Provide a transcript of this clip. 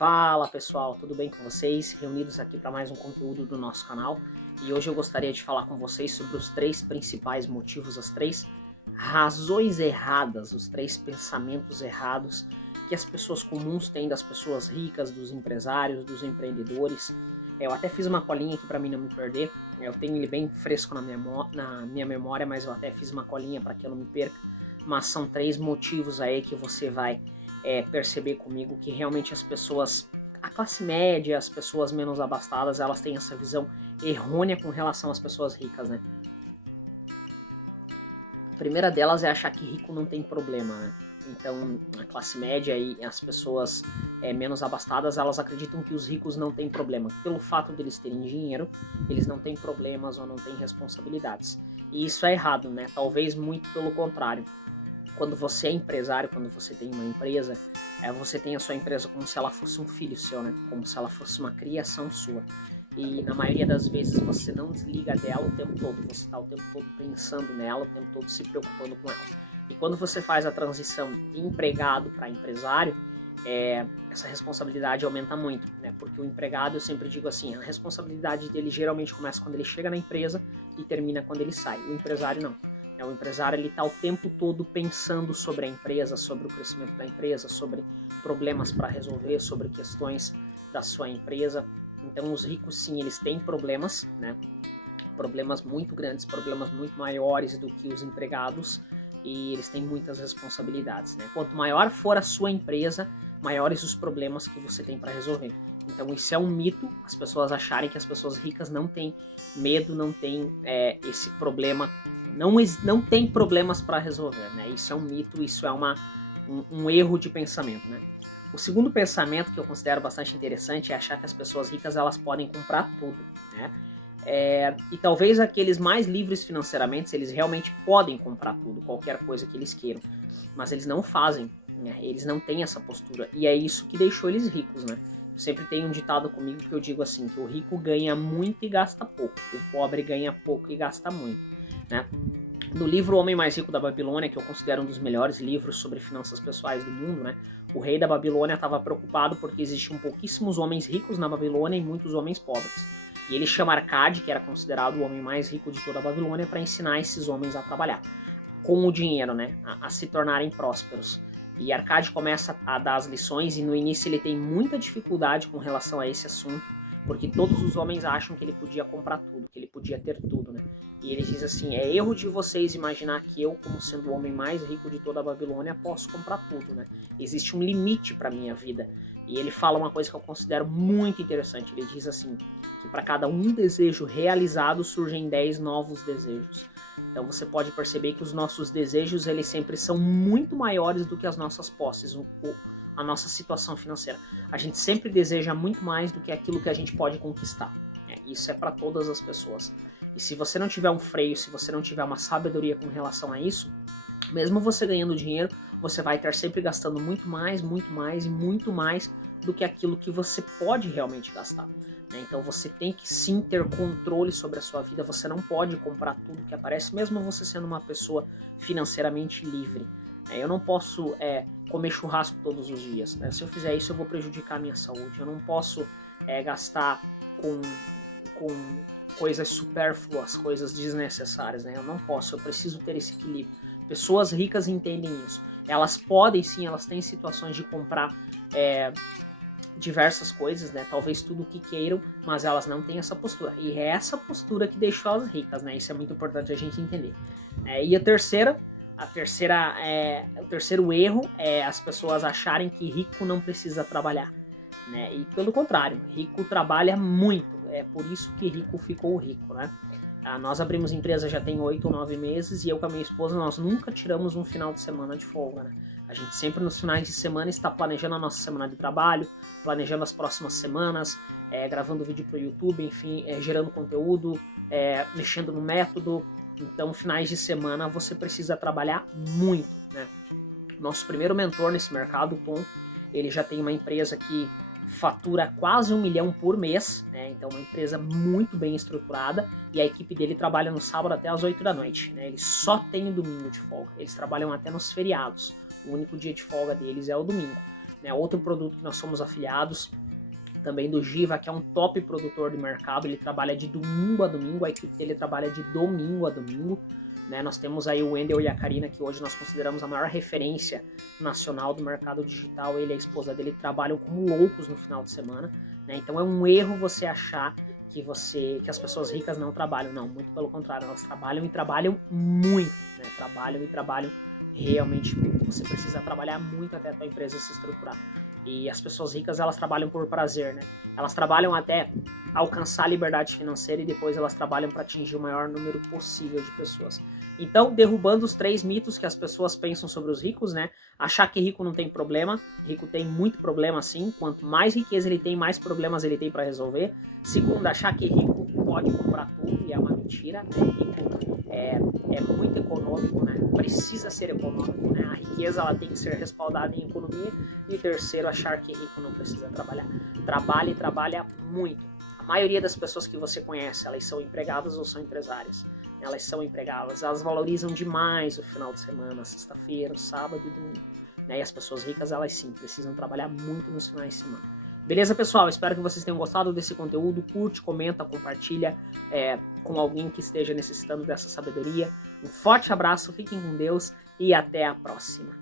Fala pessoal, tudo bem com vocês? Reunidos aqui para mais um conteúdo do nosso canal. E hoje eu gostaria de falar com vocês sobre os três principais motivos, as três razões erradas, os três pensamentos errados que as pessoas comuns têm das pessoas ricas, dos empresários, dos empreendedores. Eu até fiz uma colinha aqui para mim não me perder, eu tenho ele bem fresco na minha memória, mas eu até fiz uma colinha para que eu não me perca. Mas são três motivos aí que você vai perceber comigo que realmente as pessoas, a classe média, as pessoas menos abastadas, elas têm essa visão errônea com relação às pessoas ricas, né? A primeira delas é achar que rico não tem problema, né? Então, a classe média e as pessoas menos abastadas, elas acreditam que os ricos não têm problema. Pelo fato deles terem dinheiro, eles não têm problemas ou não têm responsabilidades. E isso é errado, né? Talvez muito pelo contrário. Quando você é empresário, quando você tem uma empresa, você tem a sua empresa como se ela fosse um filho seu, né? Como se ela fosse uma criação sua. E na maioria das vezes você não desliga dela o tempo todo, você está o tempo todo pensando nela, o tempo todo se preocupando com ela. E quando você faz a transição de empregado para empresário, essa responsabilidade aumenta muito, né? Porque o empregado, eu sempre digo assim, a responsabilidade dele geralmente começa quando ele chega na empresa e termina quando ele sai. O empresário não. O empresário está o tempo todo pensando sobre a empresa, sobre o crescimento da empresa, sobre problemas para resolver, sobre questões da sua empresa. Então os ricos sim, eles têm problemas, né? Problemas muito grandes, problemas muito maiores do que os empregados, e eles têm muitas responsabilidades, né? Quanto maior for a sua empresa, maiores os problemas que você tem para resolver. Então isso é um mito, as pessoas acharem que as pessoas ricas não têm medo, não têm esse problema, não tem problemas para resolver, né? Isso é um mito, isso é um erro de pensamento, né? O segundo pensamento que eu considero bastante interessante é achar que as pessoas ricas elas podem comprar tudo, né? E talvez aqueles mais livres financeiramente, eles realmente podem comprar tudo, qualquer coisa que eles queiram, mas eles não fazem, né? Eles não têm essa postura, e é isso que deixou eles ricos, né? Sempre tem um ditado comigo que eu digo assim, que o rico ganha muito e gasta pouco, o pobre ganha pouco e gasta muito, né? No livro O Homem Mais Rico da Babilônia, que eu considero um dos melhores livros sobre finanças pessoais do mundo, né? O rei da Babilônia estava preocupado porque existiam pouquíssimos homens ricos na Babilônia e muitos homens pobres. E ele chama Arcade, que era considerado o homem mais rico de toda a Babilônia, para ensinar esses homens a trabalhar com o dinheiro, né? A se tornarem prósperos. E Arcade começa a dar as lições e no início ele tem muita dificuldade com relação a esse assunto, porque todos os homens acham que ele podia comprar tudo, que ele podia ter tudo, né? E ele diz assim, é erro de vocês imaginar que eu, como sendo o homem mais rico de toda a Babilônia, posso comprar tudo, né? Existe um limite para minha vida. E ele fala uma coisa que eu considero muito interessante. Ele diz assim, que para cada um desejo realizado surgem 10 novos desejos. Então você pode perceber que os nossos desejos, eles sempre são muito maiores do que as nossas posses, a nossa situação financeira. A gente sempre deseja muito mais do que aquilo que a gente pode conquistar. Isso é para todas as pessoas. E se você não tiver um freio, se você não tiver uma sabedoria com relação a isso, mesmo você ganhando dinheiro, você vai estar sempre gastando muito mais e muito mais do que aquilo que você pode realmente gastar. Então você tem que sim ter controle sobre a sua vida, você não pode comprar tudo que aparece, mesmo você sendo uma pessoa financeiramente livre. Eu não posso comer churrasco todos os dias, né? Se eu fizer isso eu vou prejudicar a minha saúde, eu não posso gastar com coisas supérfluas, coisas desnecessárias, né? Eu não posso, eu preciso ter esse equilíbrio. Pessoas ricas entendem isso. Elas podem sim, elas têm situações de comprar diversas coisas, né? Talvez tudo o que queiram, mas elas não têm essa postura. E é essa postura que deixou elas ricas, né? Isso é muito importante a gente entender. E o terceiro erro é as pessoas acharem que rico não precisa trabalhar, né? E pelo contrário, rico trabalha muito. É por isso que rico ficou rico, né? Nós abrimos empresa já tem 8 ou 9 meses e eu com a minha esposa, nós nunca tiramos um final de semana de folga, né? A gente sempre nos finais de semana está planejando a nossa semana de trabalho, planejando as próximas semanas, gravando vídeo para o YouTube, enfim, gerando conteúdo, mexendo no método. Então, finais de semana você precisa trabalhar muito, né? Nosso primeiro mentor nesse mercado, o Tom, ele já tem uma empresa que fatura quase 1 milhão por mês, né? Então uma empresa muito bem estruturada, e a equipe dele trabalha no sábado até as 8 da noite, né? Eles só têm domingo de folga, eles trabalham até nos feriados, o único dia de folga deles é o domingo. né? Outro produto que nós somos afiliados, também do Giva, que é um top produtor de mercado, ele trabalha de domingo a domingo, a equipe dele trabalha de domingo a domingo, né? Nós temos aí o Wendel e a Karina, que hoje nós consideramos a maior referência nacional do mercado digital. Ele e a esposa dele trabalham como loucos no final de semana, né? Então é um erro você achar que as pessoas ricas não trabalham. Não, muito pelo contrário, elas trabalham e trabalham muito, né? Trabalham e trabalham realmente muito. Você precisa trabalhar muito até a tua empresa se estruturar. E as pessoas ricas, elas trabalham por prazer, né? Elas trabalham até alcançar a liberdade financeira e depois elas trabalham para atingir o maior número possível de pessoas. Então, derrubando os 3 mitos que as pessoas pensam sobre os ricos, né? Achar que rico não tem problema. Rico tem muito problema, sim. Quanto mais riqueza ele tem, mais problemas ele tem para resolver. Segundo, achar que rico pode comprar tudo, e é uma mentira, né? Rico é muito econômico, né? Precisa ser econômico, né? A riqueza ela tem que ser respaldada em economia. E terceiro, achar que rico não precisa trabalhar. Trabalha e trabalha muito. A maioria das pessoas que você conhece, elas são empregadas ou são empresárias. Elas são empregadas, elas valorizam demais o final de semana, sexta-feira, sábado e domingo. Né? E as pessoas ricas, elas sim, precisam trabalhar muito nos finais de semana. Beleza, pessoal? Espero que vocês tenham gostado desse conteúdo. Curte, comenta, compartilha com alguém que esteja necessitando dessa sabedoria. Um forte abraço, fiquem com Deus e até a próxima.